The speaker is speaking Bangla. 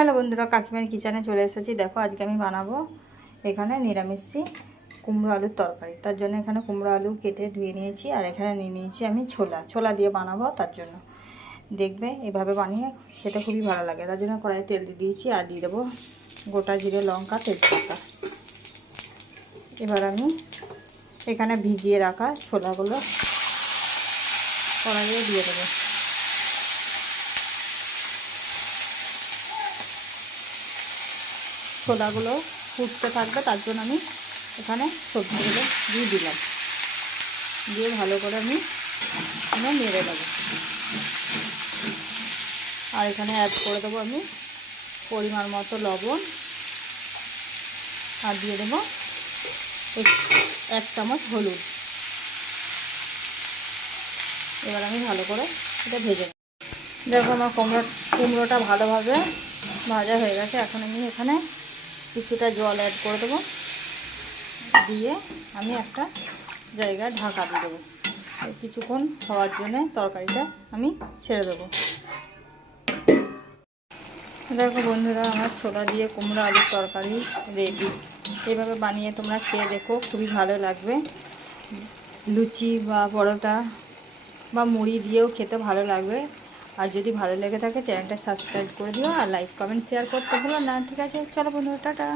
হ্যালো বন্ধুরা, কাকিমার কিচেনে চলে এসেছি। দেখো আজকে আমি বানাবো এখানে নিরামিষি কুমড়ো আলুর তরকারি। তার জন্য এখানে কুমড়ো আলু কেটে ধুয়ে নিয়েছি, আর এখানে নিয়ে নিয়েছি আমি ছোলা দিয়ে বানাবো। তার জন্য দেখবে এভাবে বানিয়ে খেতে খুবই ভালো লাগে। তার জন্য কড়াইয়ে তেল দিয়ে দিয়েছি, আর দিয়ে দেবো গোটা জিরে, লঙ্কা, তেজপাতা। এবার আমি এখানে ভিজিয়ে রাখা ছোলাগুলো কড়াইয়ে দিয়ে দেবো। ছোলাগুলো ফুটতে থাকবে, তার জন্য আমি এখানে সবজিগুলো দিয়ে দিলাম, দিয়ে ভালো করে আমি নেড়ে দেবো। আর এখানে অ্যাড করে দেবো আমি পরিমাণ মতো লবণ, আর দিয়ে দেবো 1 চামচ হলুদ। এবার আমি ভালো করে এটা ভেজে নেব। দেখো আমার কুমড়োটা ভালোভাবে ভাজা হয়ে গেছে। এখন আমি এখানে কিছুটা জল অ্যাড করে দেবো, দিয়ে আমি একটা জায়গায় ঢাকা দিয়ে দেবো। কিছুক্ষণ হওয়ার জন্যে তরকারিটা আমি ছেড়ে দেবো। দেখো বন্ধুরা, আমার ছোলা দিয়ে কুমড়ো আলুর তরকারি রেডি। এইভাবে বানিয়ে তোমরা খেয়ে দেখো, খুবই ভালো লাগবে। লুচি বা পরোটা বা মুড়ি দিয়েও খেতে ভালো লাগবে। আর যদি ভালো লেগে থাকে চ্যানেলটা সাবস্ক্রাইব করে দিও, আর লাইক কমেন্ট শেয়ার করতে ভুলো না। ঠিক আছে, চলো বন্ধুরা, টাটা।